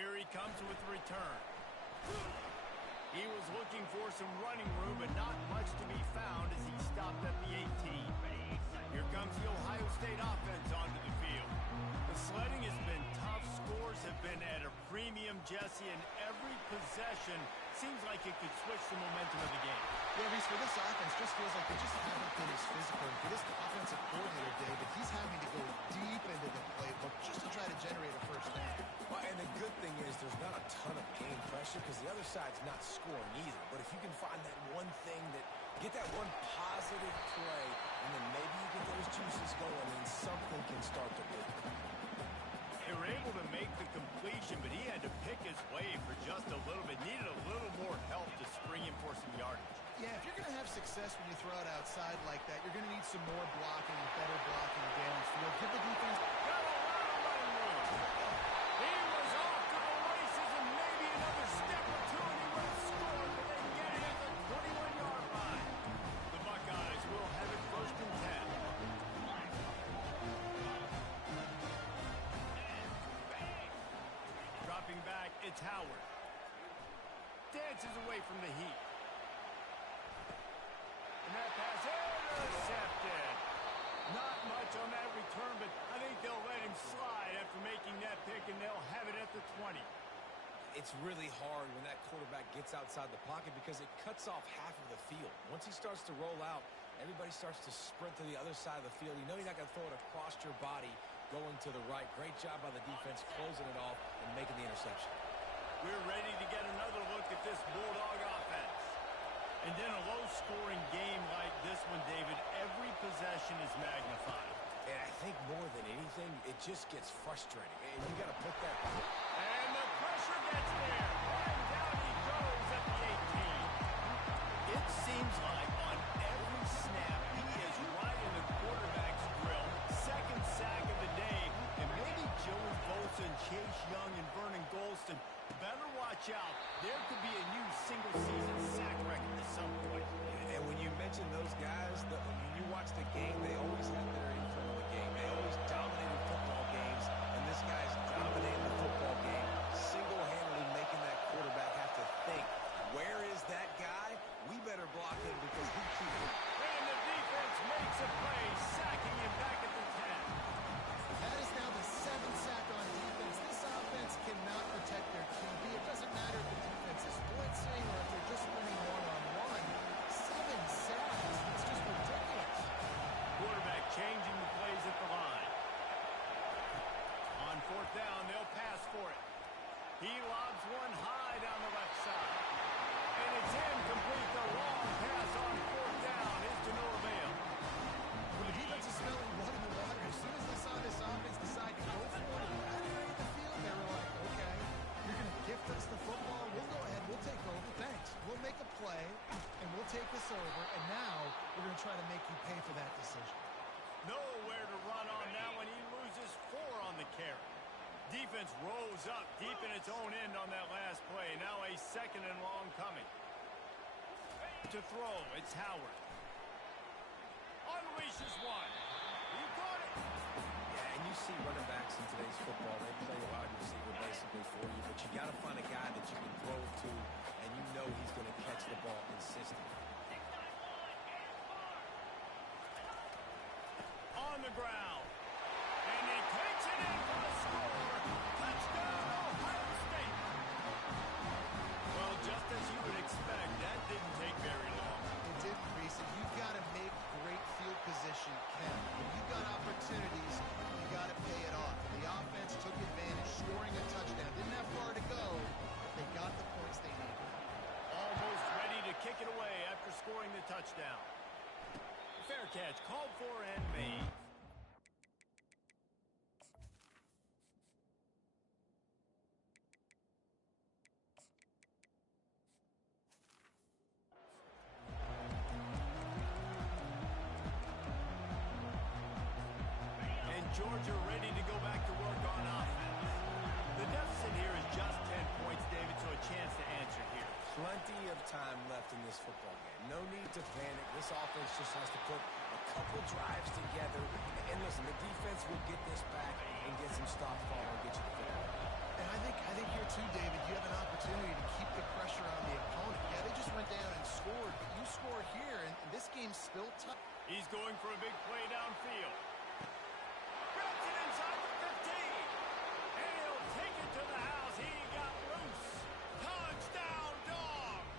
Here he comes with the return. He was looking for some running room, but not much to be found as he stopped at the 18. Here comes the Ohio State offense onto the field. The sledding has been tough. Scores have been at a premium, Jesse, and every possession seems like it could switch the momentum of the game. Yeah, Reese, for this offense, just feels like they just haven't been as physical. For this offensive coordinator, David, he's having to go deep into the playbook just to try to generate a first down. Well, and the good thing is there's not a ton of game pressure because the other side's not scoring either. But if you can find that one thing get that one positive play, and then maybe you get those juices going, and something can start to build. They were able to make the completion, but he had to pick his way for just a little bit. Needed a little more help to spring him for some yardage. Yeah, if you're going to have success when you throw it outside like that, you're going to need some more blocking and better blocking downfield. Give the defense... Got a lot of running room. He was off to the races, and maybe another step or two, and he would have scored, but they get it at the 21-yard line. The Buckeyes will have it 1st and 10. Dropping back, it's Howard. Dances away from the heat. And that pass intercepted. Not much on that return, but I think they'll let him slide after making that pick, and they'll have it at the 20. It's really hard when that quarterback gets outside the pocket because it cuts off half of the field. Once he starts to roll out, everybody starts to sprint to the other side of the field. You know you're not going to throw it across your body going to the right. Great job by the defense closing it off and making the interception. We're ready to get another look at this Bulldog offense. And in a low-scoring game like this one, David, every possession is magnified. And I think more than anything, it just gets frustrating. And you got to put that... And the pressure gets there. And down he goes at the 18. It seems like on every snap, he is right in the quarterback's grill. Second sack of the day. And maybe Joey Bosa and Chase Young and Vernon Golston better watch out. There could be a new single-season sack record at some point. And when you mention those guys, when you watch the game, they always have their input on the game. They always dominated football games, and this guy's dominating the football game, single-handedly making that quarterback have to think, where is that guy? We better block him because he keeps it. And the defense makes a play, sacking him back at the 10. That is now the 7th sack on defense. This offense cannot protect their QB. It doesn't matter if the defense is blitzing or if they're just winning one-on-one. 7 sacks. It's just ridiculous. Quarterback changing the plays at the line. On 4th down, they'll pass for it. He lobs one high down the left side. And it's incomplete. The long pass on 4th down is to no avail. Well, the defense is smelling blood in the water. As soon as they saw this offense decide to go for it in that area of the field, they were like, okay, you're going to gift us the football. We'll go ahead. We'll take over. Thanks. We'll make a play, and we'll take this over. And now we're going to try to make you pay for that decision. Nowhere to run on that one. He loses 4 on the carry. Defense rose up deep in its own end on that last play. Now a 2nd and long coming. To throw, it's Howard. Unleashes one. He caught it. Yeah, and you see running backs in today's football, they play a wide receiver basically for you, but you got to find a guy that you can throw it to, and you know he's going to catch the ball consistently. On the ground. And he takes it in for the score. Touchdown, Ohio State. Well, just as you would expect, that didn't take very long. It didn't, Reese. You've got to make great field position count. When you've got opportunities, you got to pay it off. The offense took advantage, scoring a touchdown. Didn't have far to go, but they got the points they needed. Almost ready to kick it away after scoring the touchdown. Fair catch, called for and made. Georgia ready to go back to work on offense. The deficit here is just 10 points, David, so a chance to answer here. Plenty of time left in this football game. No need to panic. This offense just has to put a couple drives together. And listen, the defense will get this back and get some stops following and get you the football. And I think here too, David, you have an opportunity to keep the pressure on the opponent. Yeah, they just went down and scored, but you scored here, and this game's still tough. He's going for a big play downfield. Grabs it inside the 15. And he'll take it to the house. He got loose. Touchdown, Dogs!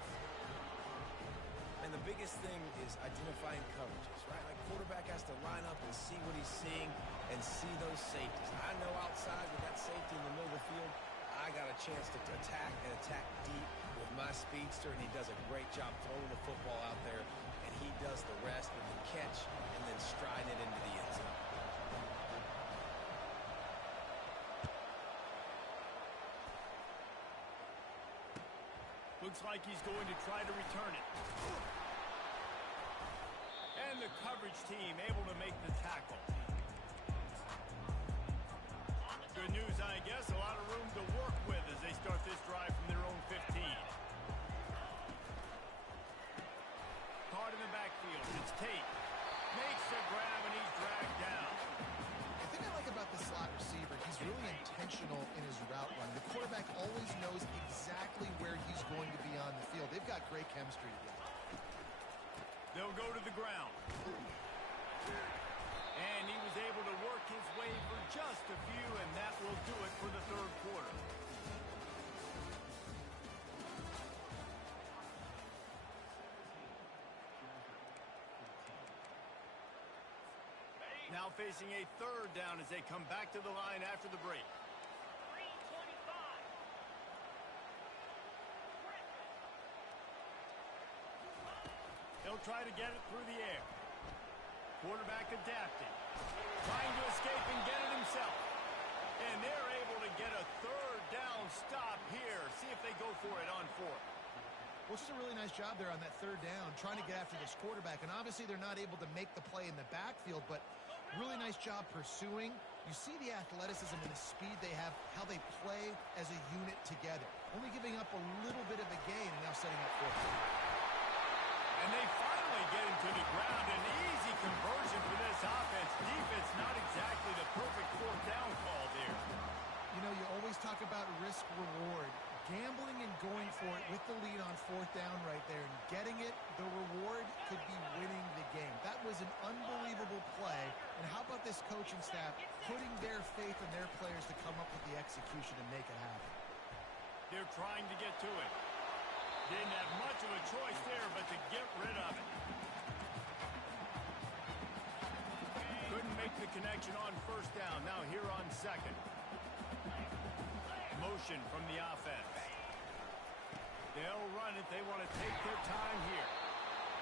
And the biggest thing is identifying coverages, right? Like quarterback has to line up and see what he's seeing and see those safeties. I know outside with that safety in the middle of the field, I got a chance to attack and attack deep with my speedster, and he does a great job throwing the football out there, and he does the rest with the catch and then stride it into the end zone. Looks like he's going to try to return it. And the coverage team able to make the tackle. Good news, I guess. A lot of room to work with as they start this drive from their own 15. Caught in the backfield. It's Tate. Makes the grab, and he's dragged down. The thing I like about the slot receiver, he's really intentional in his route run. The quarterback always knows exactly where he's going to be on the field. They've got great chemistry together. They'll go to the ground. And he was able to work his way for just a few, and that will do it for the third quarter. Now facing a third down as they come back to the line after the break. He'll try to get it through the air. Quarterback adapting. Trying to escape and get it himself. And they're able to get a third down stop here. See if they go for it on fourth. Well, just a really nice job there on that third down, trying to get after this quarterback. And obviously they're not able to make the play in the backfield, but really nice job pursuing. You see the athleticism and the speed they have, how they play as a unit together. Only giving up a little bit of a gain and now setting up fourth down. And they finally get him to the ground. An easy conversion for this offense. Defense not exactly the perfect fourth down call there. You know, you always talk about risk-reward. Gambling and going for it with the lead on fourth down right there and getting it, the reward could be winning the game. That was an unbelievable play. And how about this coaching staff putting their faith in their players to come up with the execution and make it happen? They're trying to get to it. Didn't have much of a choice there, but to get rid of it. Couldn't make the connection on first down. Now here on second. Motion from the offense. They'll run it. They want to take their time here.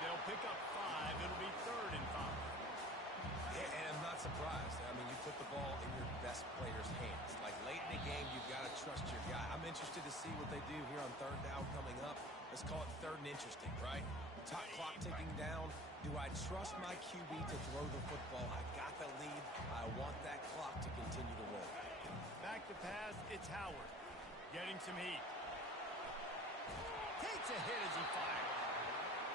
They'll pick up 5. It'll be 3rd and 5. Yeah, and I'm not surprised. I mean, you put the ball in your best player's hands. Like, late in the game, you've got to trust your guy. I'm interested to see what they do here on third down coming up. Let's call it third and interesting, right? Top clock ticking down. Do I trust my QB to throw the football? I got the lead. I want that clock to continue to roll. Back to pass, it's Howard. Getting some heat. Takes a hit as he fires.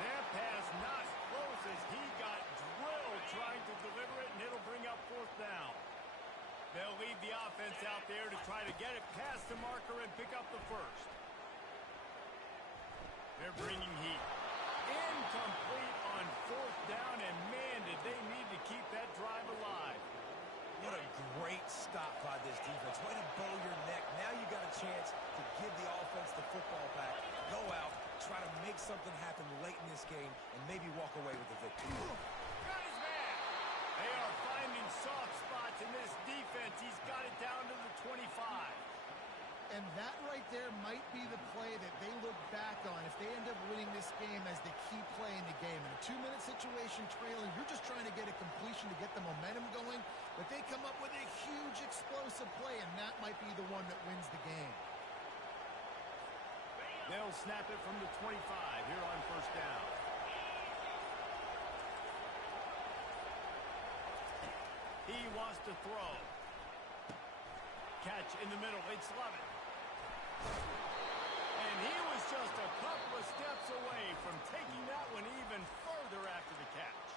That pass not close as he got drilled trying to deliver it, and it'll bring up fourth down. They'll leave the offense out there to try to get it past the marker and pick up the first. They're bringing heat. Incomplete on fourth down, and man, did they need to keep that drive alive. What a great stop by this defense. Way to bow your neck. Now you got a chance to give the offense the football back, go out, try to make something happen late in this game, and maybe walk away with the victory. Got his man. They are finding soft spots in this defense. He's got it down to the 25. And that right there might be the play that they look back on if they end up winning this game as the key play in the game. In a 2-minute situation trailing, you're just trying to get a completion to get the momentum going, but they come up with a huge explosive play, and that might be the one that wins the game. They'll snap it from the 25 here on first down. He wants to throw. Catch in the middle. It's Lovett. And he was just a couple of steps away from taking that one even further after the catch.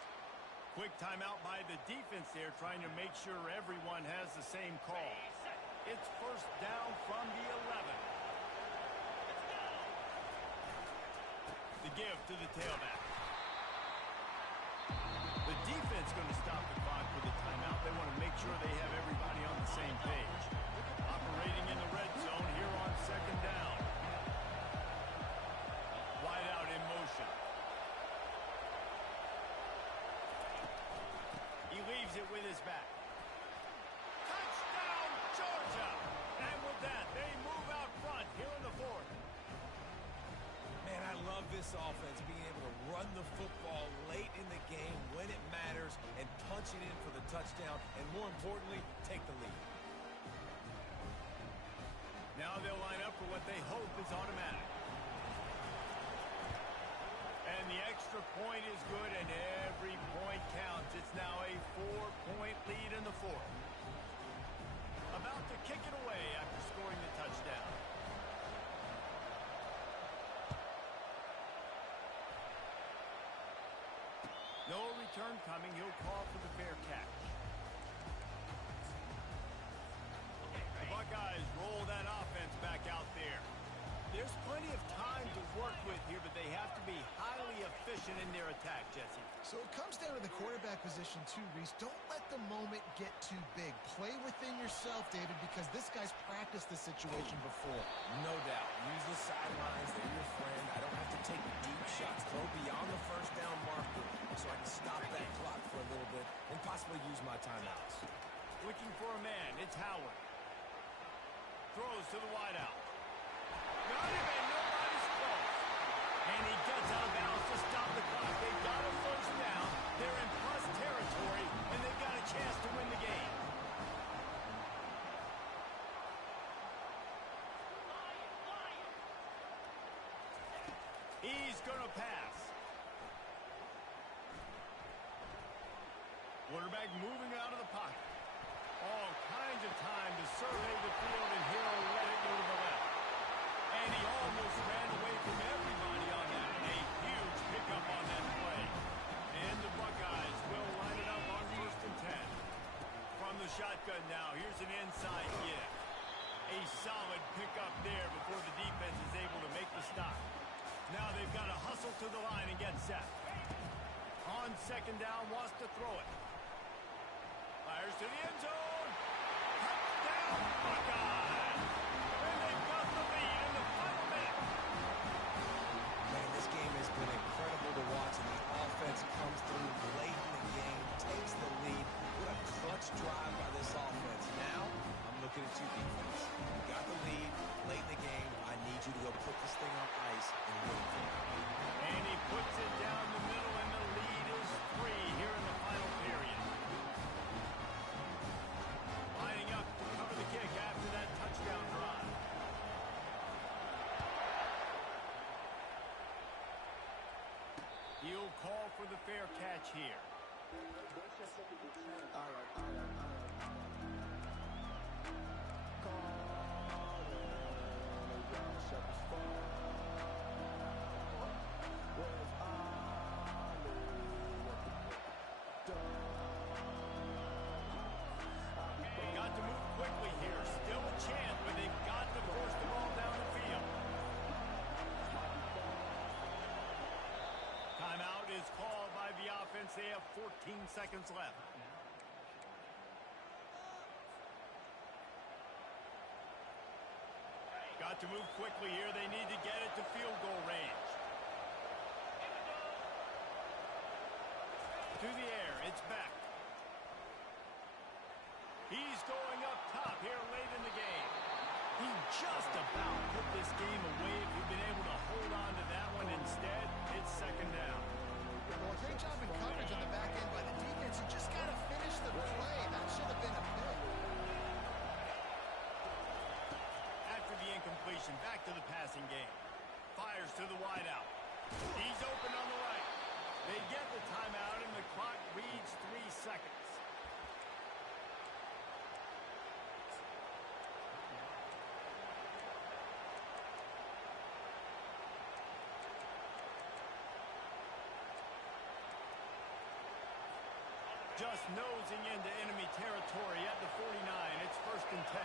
Quick timeout by the defense there, trying to make sure everyone has the same call. It's first down from the 11. The give to the tailback. The defense going to stop the clock for the timeout. They want to make sure they have everybody on the same page. Operating in the red zone here on second down. Wide out in motion. He leaves it with his back. Touchdown, Georgia! And with that, they move out front here in the fourth. Man, I love this offense, being able to run the football late in the game when it matters and punch it in for the touchdown, and more importantly, take the lead. Now they'll line up for what they hope is automatic. And the extra point is good, and every point counts. It's now a 4-point lead in the fourth. About to kick it away after scoring the touchdown. No return coming. He'll call for the fair catch. The Buckeyes roll that offense back out there. There's plenty of time to work with here, but they have to be highly efficient in their attack, Jesse. So it comes down to the quarterback position too, Reese. Don't let the moment get too big. Play within yourself, David, because this guy's practiced this situation before. No doubt. Use the sidelines. They're your friend. I don't have to take deep shots. Throw beyond the first down marker so I can stop that clock for a little bit and possibly use my timeouts. Looking for a man. It's Howard. Throws to the wideout. Got him, and nobody's close. And he gets out of bounds to stop the clock. They got a first down. They're in plus territory, and they've got a chance to win the game. He's going to pass. Quarterback moving out of the pocket. All kinds of time to survey the field, and he'll let it go to the left. And he almost ran away from everybody on that. A huge pickup on that play. And the Buckeyes will line it up on first and 10. From the shotgun now, here's an inside give. A solid pickup there before the defense is able to make the stop. Now they've got to hustle to the line and get set. On second down, wants to throw it. Fires to the end zone. Touchdown, Buckeyes! And they've got the lead in the final minute. Man, this game has been incredible to watch, and the offense comes through late in the game, takes the lead. What a clutch drive by this offense. Now, I'm looking at you, defense. You got the lead late in the game. I need you to go put this thing on ice and win it. And he puts it down the middle, and the lead is 3 here in the final period. Lining up to cover the kick after that touchdown drive. He'll call for the fair catch here. They got to move quickly here. Still a chance, but they've got to force the ball down the field. Timeout is called by the offense. They have 14 seconds left. Got to move quickly here. They need to get it to field goal range. To the air, it's Beck. He's going up top here late in the game. He just about put this game away if he'd been able to hold on to that one. Instead, it's second down. Well, great job in coverage on the back end by the defense. You just got to finish the play. That should have been a pick. After the incompletion, back to the passing game. Fires to the wideout. He's open on the right. They get the timeout, and the clock reads 3 seconds. Just nosing into enemy territory at the 49. It's first and 10.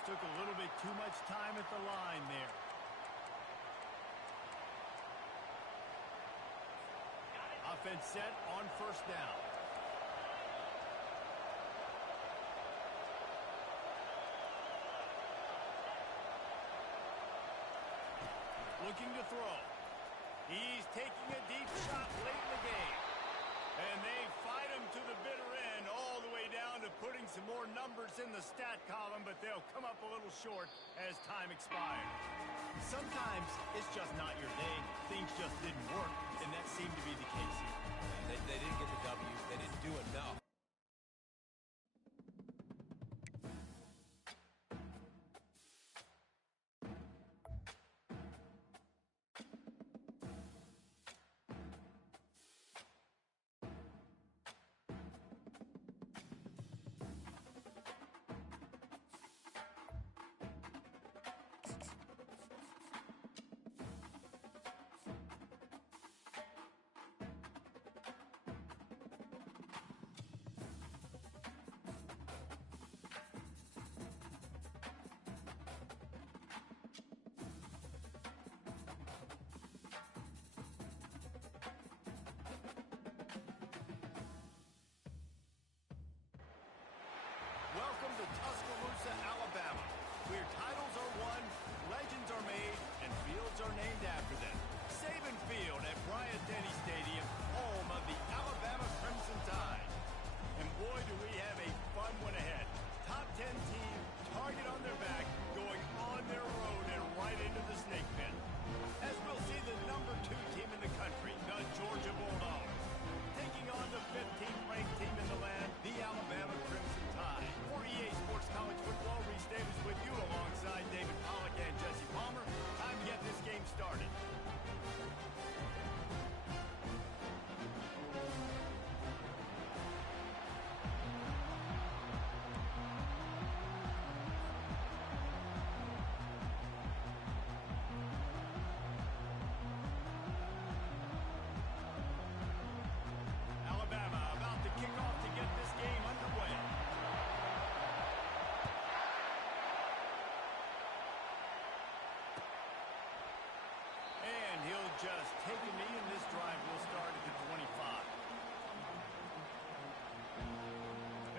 almost took a little bit too much time at the line there. Offense set on first down. Looking to throw. He's taking a deep shot late in the game. And they fight him to the bitter end, all the way down to putting some more numbers in the stat column, but they'll come up a little short as time expires. Sometimes it's just not your day. Things just didn't work, and that seemed to be the case here. They didn't get the W. They didn't do enough. Welcome to Tuscaloosa, Alabama, where titles are won, legends are made, and fields are named after them. Saban Field at Bryant-Denny Stadium, home of the Alabama Crimson Tide. And boy, do we have a fun one ahead. Top 10 team, target on their back, going on their road and right into the snake pit. As we'll see the number 2 team in the country, the Georgia Bulldogs, taking on the 15th ranked team in the land, the Alabama Crimson Tide. For EA Sports College Football, Reese Davis with you alongside David Pollack and Jesse Palmer. Time to get this game started. Alabama about to kick off to get this game underway. And he'll just take a knee, and this drive will start at the 25.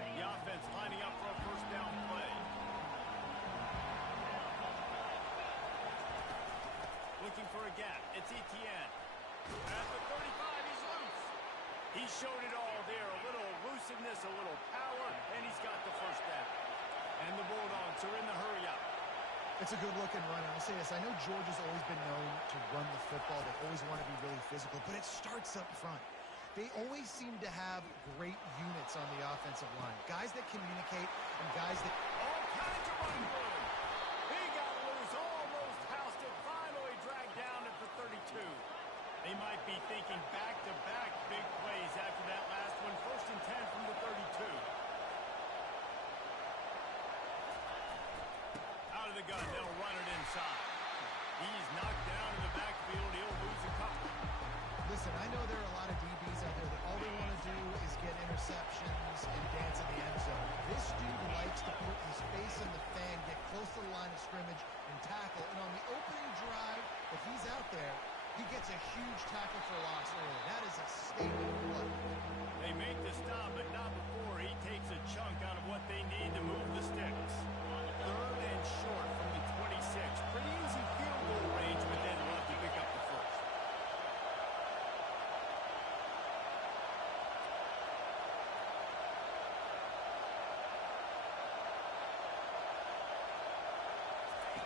The offense lining up for a first down play. Looking for a gap. It's Etienne. At the 35, he's loose. He showed it all there. A little elusiveness, a little power, and he's got the first down. And the Bulldogs are in the hurry up. It's a good-looking run. I'll say this. I know Georgia's always been known to run the football. They always want to be really physical, but it starts up front. They always seem to have great units on the offensive line. Guys that communicate and guys that... All kinds of running room. He got loose, almost housed it, finally dragged down at the 32. They might be thinking back-to-back big plays after that last one. First and 10 from the 32. Out of the gun, they'll run it inside. He's knocked down in the backfield. He'll lose a couple. Listen, I know there are a lot of DBs out there that all they want to do is get interceptions and dance in the end zone. This dude likes to put his face in the fan, get close to the line of scrimmage, and tackle. And on the opening drive, if he's out there, he gets a huge tackle for loss early. That is a statement play. They make the stop, but not before he takes a chunk out of what they need to move the sticks. Third and short from the 26. Pretty easy field goal range, but they'd love to pick up the first.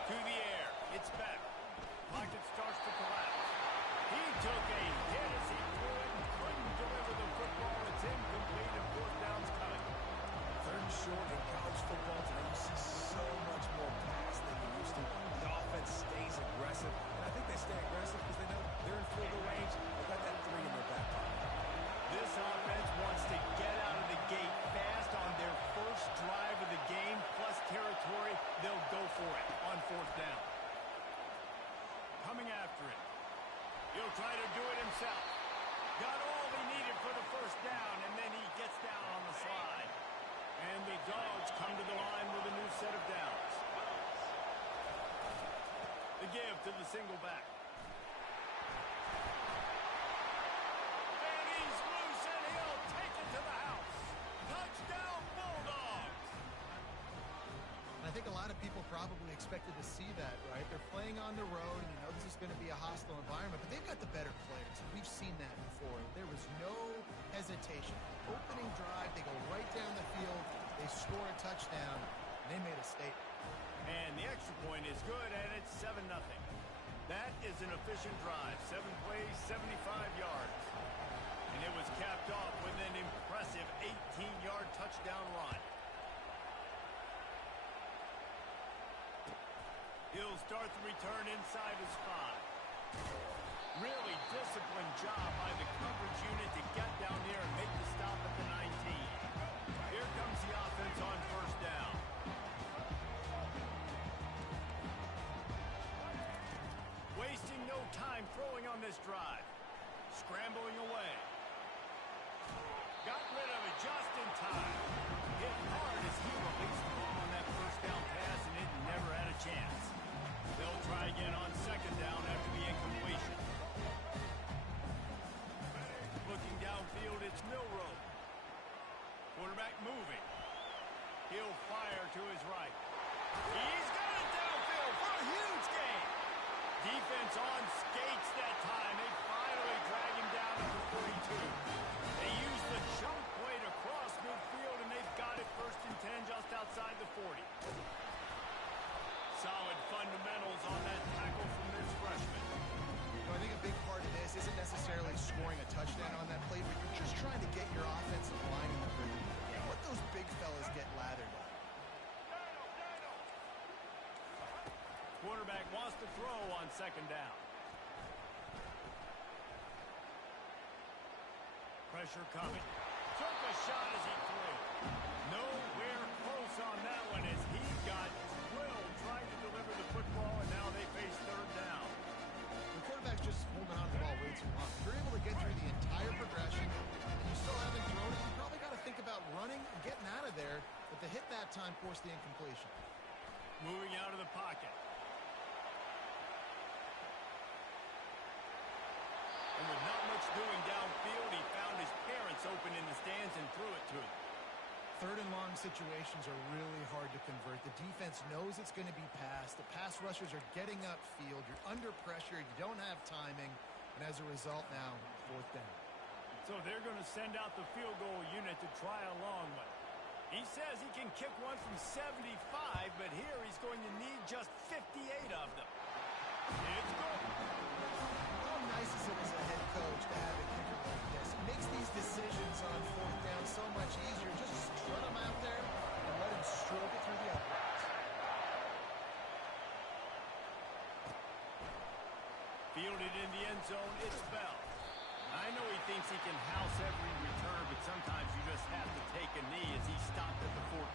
To the air. It's back. Pocket starts to collapse. He took a hit as he threw it and couldn't deliver the football. It's incomplete and fourth down's coming. Third and short in college football today, you see so much more pass than you used to. The offense stays aggressive, and I think they stay aggressive because they know they're in field goal range. They've got that 3 in their back pocket. This offense wants to get out of the gate fast on their first drive of the game, plus territory. They'll go for it on fourth down. Coming after it. He'll try to do it himself. single back. And he's loose, and he'll take it to the house. Touchdown, Bulldogs! I think a lot of people probably expected to see that, right? They're playing on the road, and you know this is going to be a hostile environment, but they've got the better players. We've seen that before. There was no hesitation. Opening drive, they go right down the field, they score a touchdown, and they made a statement. And the extra point is good, and it's 7-0. That is an efficient drive. 7 plays, 75 yards. And it was capped off with an impressive 18-yard touchdown run. He'll start the return inside his 5. Really disciplined job by the coverage unit to get down there and make the stop at the 19. Here comes the offense on first down. Wasting no time throwing on this drive. Scrambling away. Got rid of it just in time. Hit hard as he released the ball on that first down pass, and it never had a chance. They'll try again on second down after the incompletion. Looking downfield, it's Milroe. Quarterback moving. He'll fire to his right. He's got it downfield for a huge gain. Defense on skates that time. They finally drag him down at the 42. They use the jump play to cross midfield, and they've got it 1st and 10 just outside the 40. Solid fundamentals on that tackle from this freshman. I think a big part of this isn't necessarily scoring a touchdown on that play, but you're just trying to get your offensive line in the rhythm. Let those big fellas get lathered up. Quarterback wants to throw on second down. Pressure coming. Took a shot as he threw. Nowhere close on that one as he got drilled trying to deliver the football, and now they face third down. The quarterback's just holding on to the ball way too long. If you're able to get through the entire progression and you still haven't thrown it, you probably got to think about running and getting out of there, but the hit that time forced the incompletion. Moving out of the pocket. And with not much doing downfield, he found his parents open in the stands and threw it to him. Third and long situations are really hard to convert. The defense knows it's going to be passed. The pass rushers are getting upfield. You're under pressure. You don't have timing. And as a result now, 4th down. So they're going to send out the field goal unit to try a long one. He says he can kick one from 75, but here he's going to need just 58 of them. It's good. How nice is it as a head coach to have a kicker like this? It makes these decisions on 4th down so much easier. Just strut him out there and let him stroke it through the uprights. Fielded in the end zone, it's Bell. I know he thinks he can house every return, but sometimes you just have to take a knee as he stopped at the 14.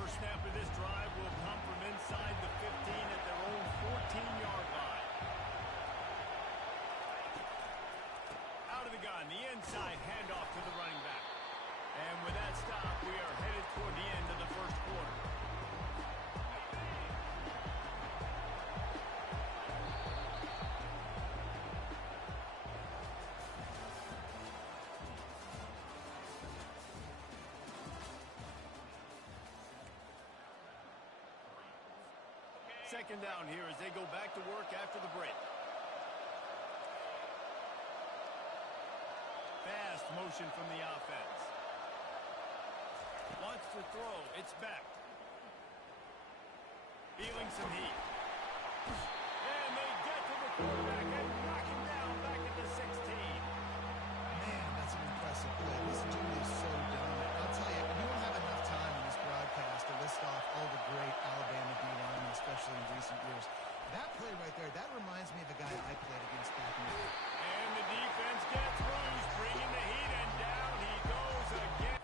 First snap of this drive will come from inside the 15 at their own 14-yard line. Out of the gun, the inside handoff to the running back. And with that stop, we are headed toward the end of the first quarter. Second down here as they go back to work after the break. Fast motion from the offense. Wants to throw. It's back. Feeling some heat. And they get to the quarterback and knock him down back at the 16. Man, that's an impressive play. This dude is so dominant. I'll tell you, we don't have enough time in this broadcast to list off all the great Alabama D linemen, especially in recent years. That play right there, that reminds me of a guy I played against back in the day. And the defense gets loose, bringing the heat, and down he goes again.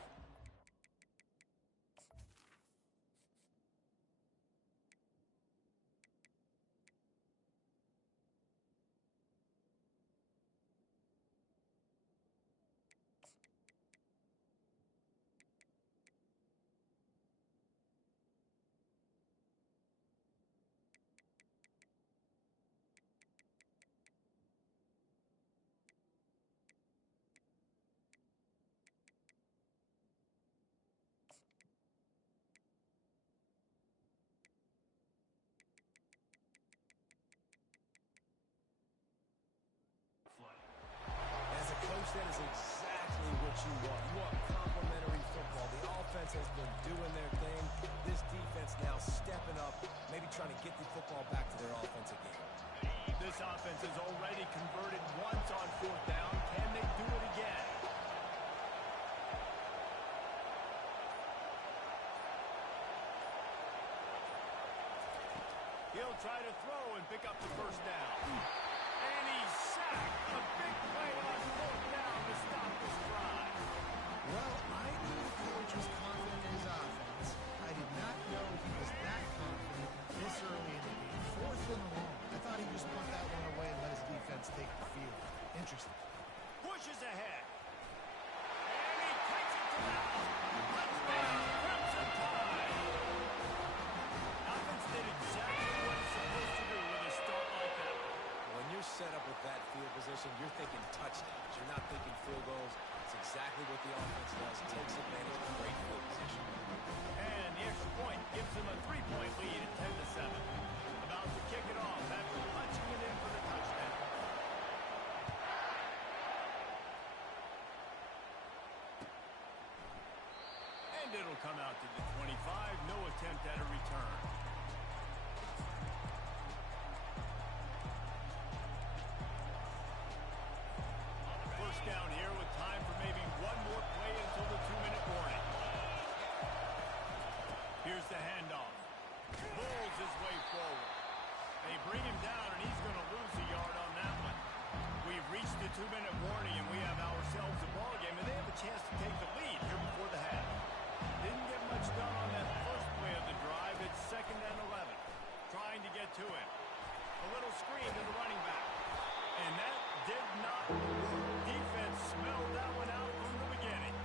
you want. You want complementary football. The offense has been doing their thing. This defense now stepping up, maybe trying to get the football back to their offensive game. This offense has already converted once on fourth down. Can they do it again? He'll try to throw and pick up the first down. And he's sacked. A big play on fourth down to stop this drive. Well, I knew the coach was confident in his offense. I did not know he was that confident this early in the game. Fourth and long. I thought he'd just punt that one away and let his defense take the field. Interesting. Pushes ahead. And he takes it to the house. Touchdown, Crimson Tide. Offense did exactly what it's supposed to do with a start like that. When you're set up with that field position, you're thinking touchdowns. You're not thinking field goals. It's exactly what the offense does. It takes advantage of great field position. And the extra point gives them a 3-point lead at 10-7. About to kick it off after punching it in for the touchdown. And it'll come out to the 25. No attempt at a return. First down here with time for maybe one more play until the 2-minute warning. Here's the handoff. Pulls his way forward. They bring him down, and he's going to lose a yard on that one. We've reached the 2-minute warning, and we have ourselves a ball game, and they have a chance to take the lead here before the half. Didn't get much done on that first play of the drive. It's 2nd and 11. Trying to get to him. A little screen to the running back. And that did not work. Defense smelled that one out from the beginning.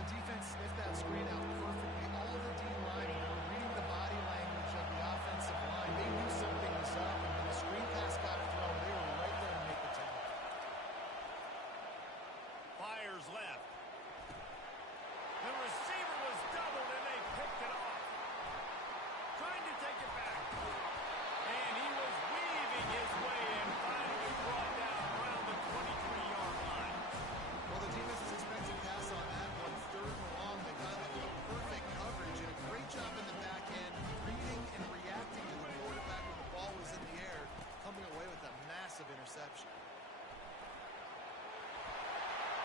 The defense sniffed that screen out perfectly. All the D-linemen were reading the body language of the offensive line. They knew something was up, and when the screen pass got thrown, they were right there to make the tackle. Fires left. The receiver was doubled, and they picked it off. Trying to take it back. And he was weaving his way and finally brought down around the 23-yard line. Well, the defense is expecting pass on that one. 3rd and long. They got the perfect coverage and a great job in the back end, reading and reacting to the quarterback when the ball was in the air, coming away with a massive interception.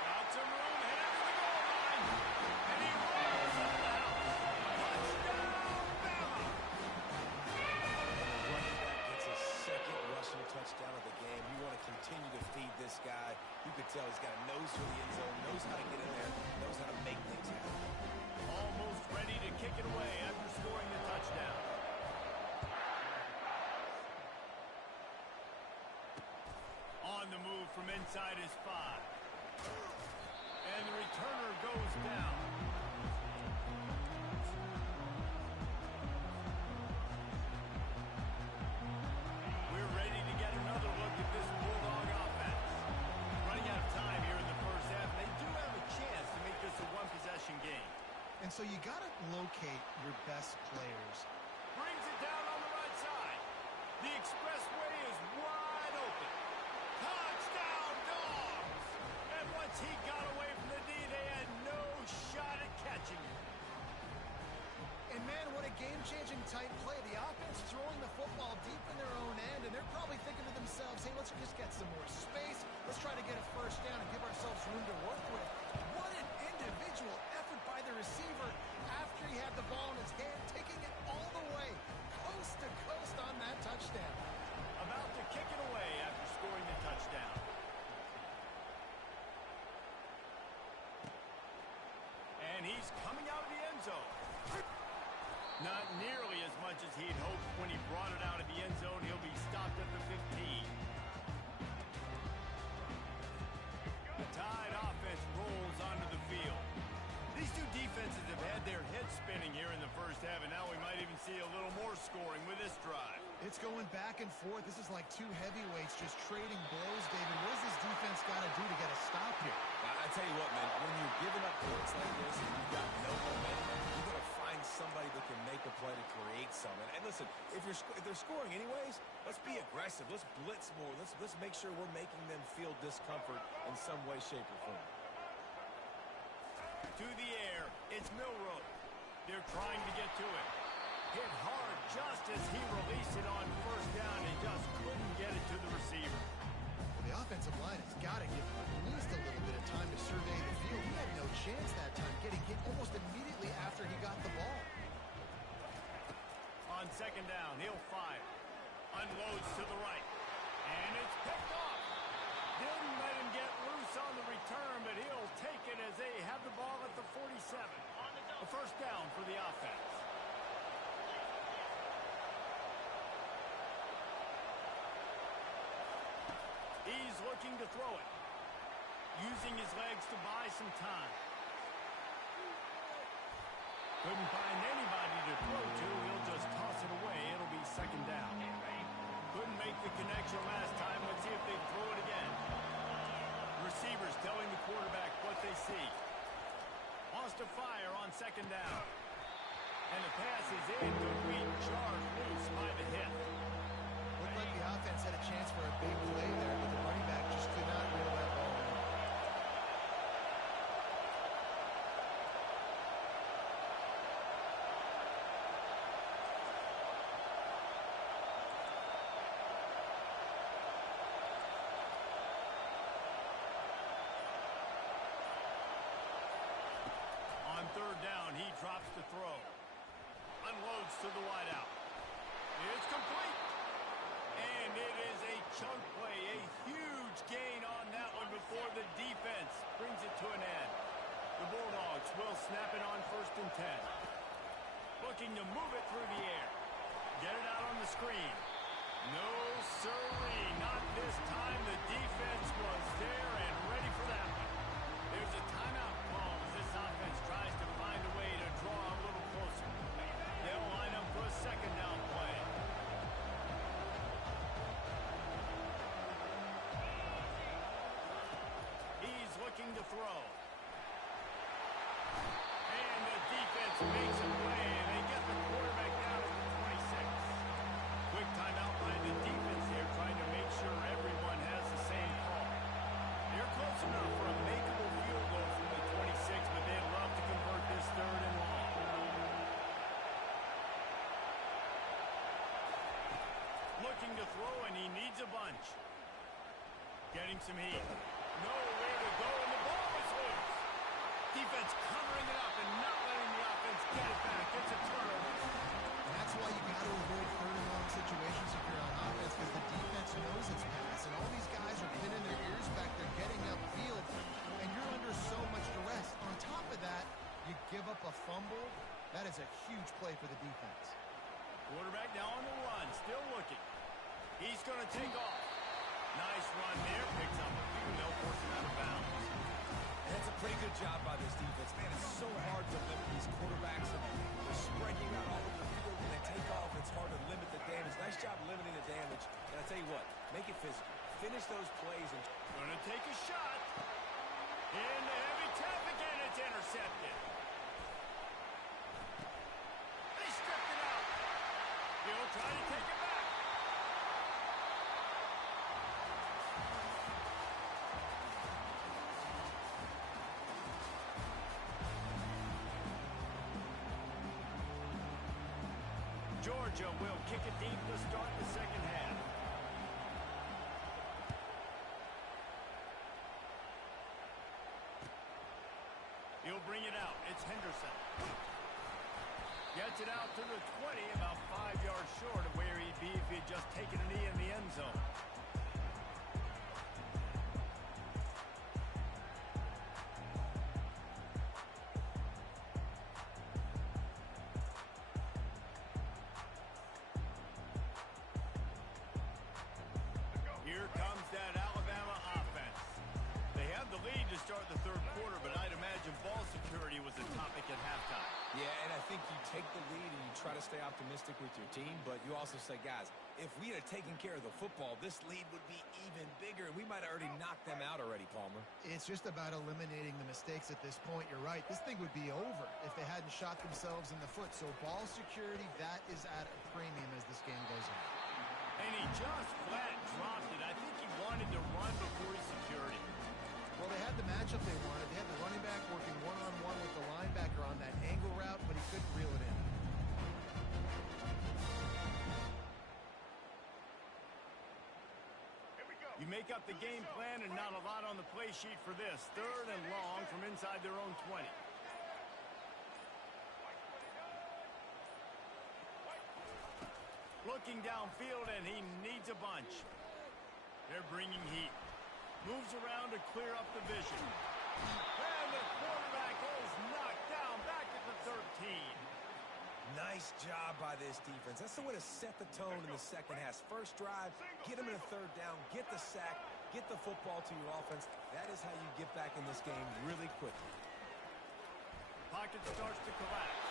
Got some room, headed to the goal line. And he rolls it down. Touchdown, Bama! Running back gets his 2nd rushing touchdown of the game. You want to continue to feed this guy. You could tell he's got a nose for the end zone, knows how to get in there, knows how to make things happen. Almost ready to kick it away after scoring the touchdown. On the move from inside his 5. And the returner goes down. We're ready to get another look at this Bulldog offense. Running out of time here in the first half. They do have a chance to make this a one-possession game. And so you got to locate your best players. Brings it down on the right side. The expressway is wide open. Touchdown, Dogs! And once he got away from the D, they had no shot at catching him. And man, what a game-changing type play. The offense throwing the football deep in their own end, and they're probably thinking to themselves, hey, let's just get some more space. Let's try to get a first down and give ourselves room to work with. What an individual effort by the receiver after he had the ball in his hand, taking it all the way, coast to coast on that touchdown. About to kick it away after scoring the touchdown. And he's coming out of the end zone. Not nearly as much as he'd hoped when he brought it out of the end zone. He'll be stopped at the 15. The Tide offense rolls onto the field. These two defenses have had their heads spinning here in the first half, and now we might even see a little more scoring with this drive. It's going back and forth. This is like two heavyweights just trading blows, David. What does this defense got to do to get a stop here? I tell you what, man, when you're giving up points like this and you've got no momentum, you got to find somebody that can make a play to create something. And listen, if they're scoring anyways, let's be aggressive. Let's blitz more. Let's make sure we're making them feel discomfort in some way, shape, or form. through the air. It's Milroe. They're trying to get to it. Hit hard just as he released it on first down and just couldn't get it to the receiver. Well, the offensive line has got to give him at least a little bit of time to survey the field. He had no chance that time, getting hit almost immediately after he got the ball. On second down, he'll fire. Unloads to the right. And it's picked off. Didn't let him get loose on the return, but he'll take it as they have the ball at the 47. A first down for the offense. He's looking to throw it. Using his legs to buy some time. Couldn't find anybody to throw to. He'll just toss it away. It'll be second down. Couldn't make the connection last time. Let's see if they throw it again. Receivers telling the quarterback what they see. Wants to fire on second down. And the pass is incomplete. Charged loose by the hit. Looked like the offense had a chance for a big play there, but the running back just could not reel that ball in. On third down, he drops to throw. Unloads to the wideout. It's complete. And it is a chunk play, a huge gain on that one before the defense brings it to an end. The Bulldogs will snap it on first and 10. Looking to move it through the air. Get it out on the screen. No, sirree, not this time. The defense was there and ready for that one. There's a timeout call as this offense tries to find a way to draw a little closer. They'll line up for a second down play. He's looking to throw. And the defense makes a play, and they get the quarterback down at the 26. Quick timeout by the defense here, trying to make sure everyone has the same call. They're close enough for a makeable field goal from the 26, but they'd love to convert this third and long. Looking to throw, and he needs a bunch. Getting some heat. Nowhere to go, and the ball is loose. Defense covering it up and not letting the offense get it back. It's a turnover. And that's why you got to avoid third and long situations if you're on offense, because the defense knows it's pass, and all these guys are pinning their ears back. They're getting upfield, and you're under so much duress. On top of that, you give up a fumble. That is a huge play for the defense. Quarterback now on the run, still looking. He's going to take off. Nice run there, picks up a few, they'll force it out of bounds. And that's a pretty good job by this defense. Man, it's so hard to limit these quarterbacks. And they're spreading out all over the field. When they take off, it's hard to limit the damage. Nice job limiting the damage. And I tell you what, make it physical. Finish those plays. And Going to take a shot. In the heavy traffic, and it's intercepted. They stripped it out. He'll try to take it back. Georgia will kick it deep to start the second half. He'll bring it out. It's Henderson. Gets it out to the 20, about 5 yards short of where he'd be if he'd just taken a knee in the end zone. Here comes that Alabama offense. They have the lead to start the third quarter, but I'd imagine ball security was a topic at halftime. yeah, and I think you take the lead and you try to stay optimistic with your team, but you also say, guys, if we had taken care of the football, this lead would be even bigger, and we might have already knocked them out already, Palmer. It's just about eliminating the mistakes at this point. You're right. This thing would be over if they hadn't shot themselves in the foot. So ball security, that is at a premium as this game goes on. And he just flat dropped it. I think he wanted to run before he secured it. Well, they had the matchup they wanted. They had the running back working one-on-one with the make up the game plan and not a lot on the play sheet for this. 3rd and long from inside their own 20. Looking downfield, and he needs a bunch. They're bringing heat. Moves around to clear up the vision. And the quarterback is knocked down back at the 13. Nice job by this defense. That's the way to set the tone in the second half. First drive, get them in a 3rd down, get the sack, get the football to your offense. That is how you get back in this game really quickly. Pocket starts to collapse.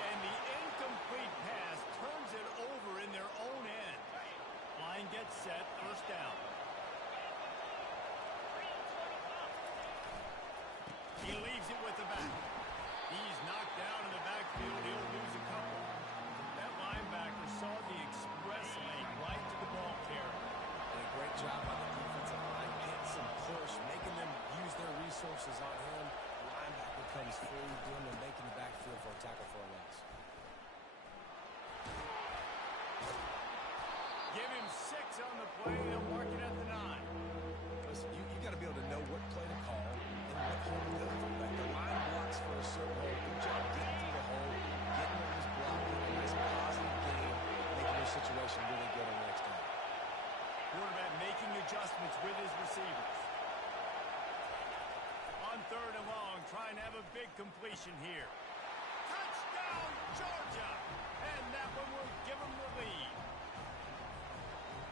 And the incomplete pass turns it over in their own end. Line gets set, 1st down. He leaves it with the back. He's knocked down in the backfield. He'll lose a couple. That linebacker saw the express lane right to the ball carrier. And a great job on the defensive line, getting some push, making them use their resources on him. The linebacker comes through, doing the making the backfield for a tackle for a loss. Give him 6 on the play. They'll mark it at the 9. Listen, you got to be able to know what play to call and what hole to go through. Like the line blocks for a certain hole. Good job getting through the hole, getting what was blocking, a nice positive game, making their situation really good on the next time. Quarterback making adjustments with his receivers. On 3rd and long, trying to have a big completion here. Touchdown, Georgia! And that one will give them the lead.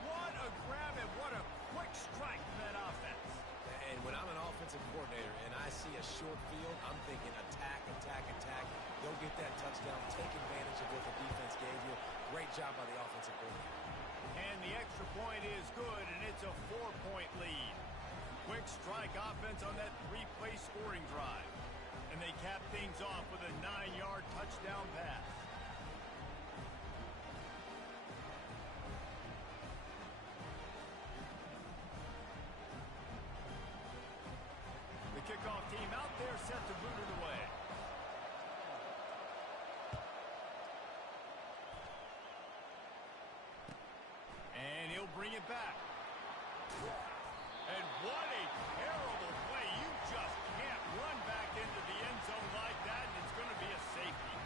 What a grab and what a quick strike from that offense. And when I'm an offensive coordinator and I see a short field, I'm thinking attack, attack, attack. Go get that touchdown. Take advantage of what the defense gave you. Great job by the offensive coordinator. And the extra point is good, and it's a 4-point lead. Quick strike offense on that 3-play scoring drive. And they cap things off with a 9-yard touchdown pass. The kickoff team out there set to boot it away. And he'll bring it back. And what a terrible play. You just can't run back into the end zone like that, and it's going to be a safety.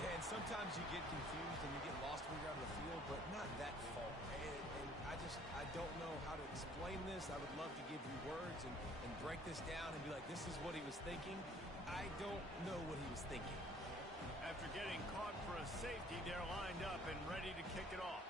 Yeah, and sometimes you get confused and you get lost when you're on the field, but not that far. And I don't know how to explain this. I would love to give you words and break this down and be like, this is what he was thinking. I don't know what he was thinking. After getting caught for a safety, they're lined up and ready to kick it off.